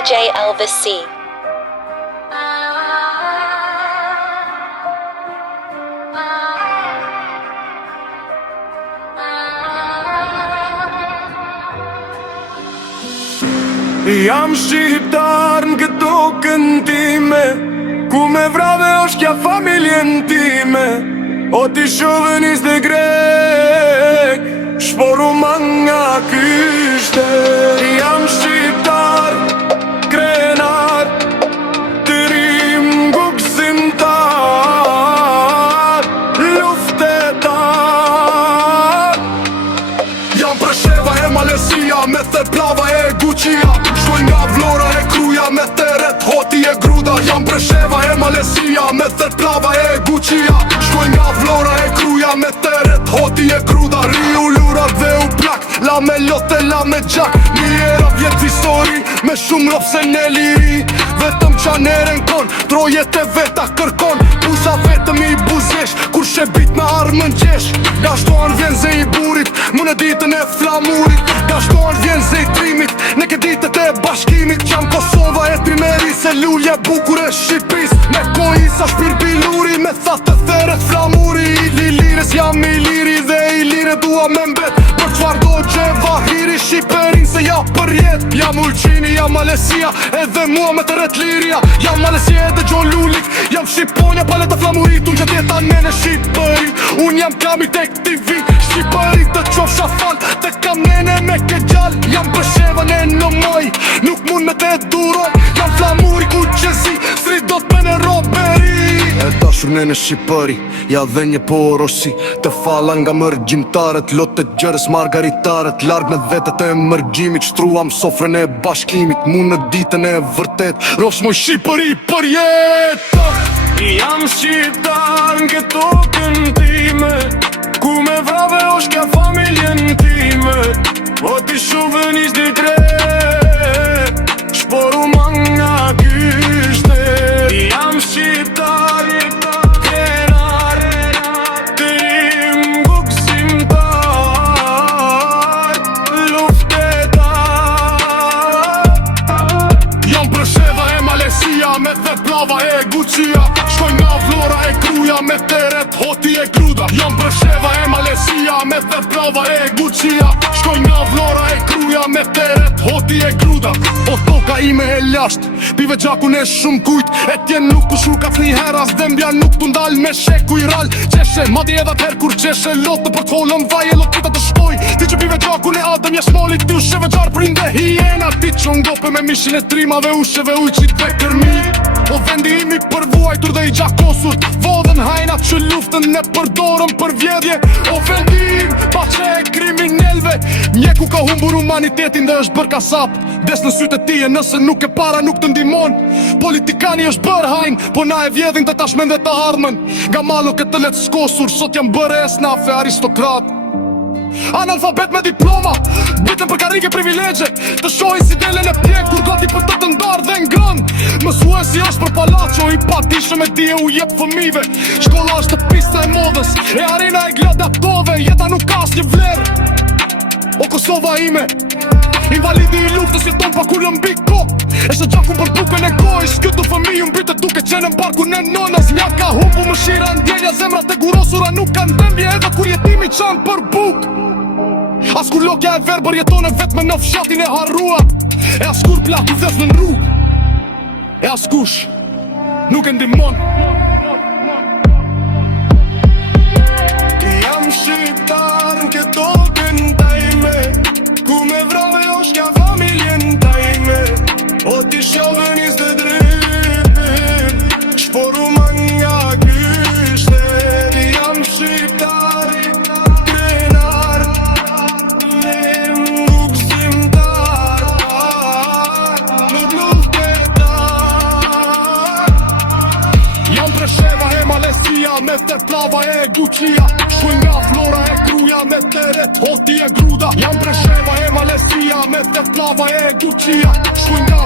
DJ Elvis C. Jam shqiptar në këto këntime, ku me vrave është kja familjen time. O ti shovenis dhe grek, shporu ma nga kyshte. Jam shqiptar, krenar, të rim guksimtar, luftetar. Jam Presheva e Malesia, me the plava e Guqia. Shkoj nga Vlora e Kruja, me teret hoti e Gruda. Jam Presheva e Malesia, me the plava e Guqia. Shkoj nga Vlora e Kruja, me teret hoti e Gruda. Riu lurat dhe u plak, la me lote, la me gjak. Një era vjet histori, me shumë ropse në liri. Vetëm qaneren kon, trojet e veta kërkon. Buza vetëm i buzesh, kur shebit me armën gjesh. Ga shtoan vjen ze i burit, mu në ditën e flamurit. Ga shtoan vjen ze i trimit, në këtë ditët e bashkimit. Qam Kosova e Trimeri, se lulje bukur e Shqipris. Me kojisa shpir biluri, me thatë të theret flamuri. I lirës jam i liri dhe i lire dua me mbet. Për qfar do Gjevahiri, Shqiperin se ja për jet. Jam Ulqini, jam Malesia, edhe mua me të ret liria. Jam Malesia edhe Gjo Lulik, jam Shqiponja paleta flamurit. Unë që tjeta nene Shqipëri, unë jam Kami tek TV. Shqipëri të qof shafal, të kam nene me ke gjall. Jam Presheva në moj, nuk mund me te duroj. Jam flamuri ku qësi, sri do t'me në roberi. E dashur nene Shqipëri, ja dhe një porosi. Të fala nga mërgjimtarët, lotet gjërës margaritaret. Larg në vetët e mërgjimit, shtruam sofrën e bashkimit. Mu në ditën e vërtet, rosh moj Shqipëri për jetë. Jam shqiptar në këto këntime, ku me vrave është kja familjen time. O ti shovenis dhe drejt, shporu ma nga kyshte. Jam shqiptar, krenar, të rim guksimtar, luftetar. Jam Presheva e Malesia, me dhe plava e Guqia. Shkoj nga Vlora e Kruja, me teret hoti e Gruda. Jam Presheva e Malesia, me dhe plava e Guqia. Shkoj nga Vlora e Kruja, me teret hoti e Gruda. O toka ime e lasht, pive gjakun e shumë kujt. E tjen nuk të shukat një heras, dembja nuk të ndal me sheku i ral. Qeshe, madi edhe t'her kur qeshe, lotë për t'holën vaj e lotita të shpoj. Ti që pive gjakun e adëm jes molit, ti usheve gjarë prinde hiena. Ti që ngope me mishin e trimave, usheve ujqit dhe kërmi. O vendi imi për vuajtur dhe i gjakosur, vodhen hajnat që luftën ne përdorën për vjedhje. O vendim, pa që e kriminelve, mjeku ka humbur humanitetin dhe është bër kasap. Des në sytë e tije nëse nuk e para nuk të ndimon. Politikani është bër hajn, po na e vjedhin të tashmen dhe të ardhmen. Nga malo këtë let skosur, sot jam bërë e snafe aristokrat. Analfabet me diploma, bitën për karike privilegje. Të shohin si delen e pjek, kur gati për të ndarë dhe ngrën. Mësuesi është për palacio, i patishëm e dije u jep fëmive. Shkolla është të pista e modës, e arena e gladiatove. Jeta nuk ka asnjë vlerë, o Kosova ime. Invalidi i luftës jeton pa kur lëmbi kokë. E shë gjakun për bukën e gojës, këtë fëmiju mbytet duke qenë në barkun e nonës. Mjak ka humbu mëshira ndjelja, zemrat e gurosura nuk kanë dëmbje, edhe kur jetimi qanë për bukë. As kur lokja e verbër jeton e vetë me në fshatin e harruar. E as kur platu dhes në rrugë, e as kush nuk e ndimon. Jam shqiptar në këto këntajme, ku me vrave është kja familjen tajme. O ti shovenis dhe drejt, shporu ma nga kyshte. Jam shqiptar, krenar, rim guksimtar, nuk luftetar. Jam Presheva e Malesia, me të plava e Guqia. Shkoj nga Vlora e Kruja, me teret hoti e Gruda. Jam Presheva e Malesia, me të plava e Guqia. Shkoj nga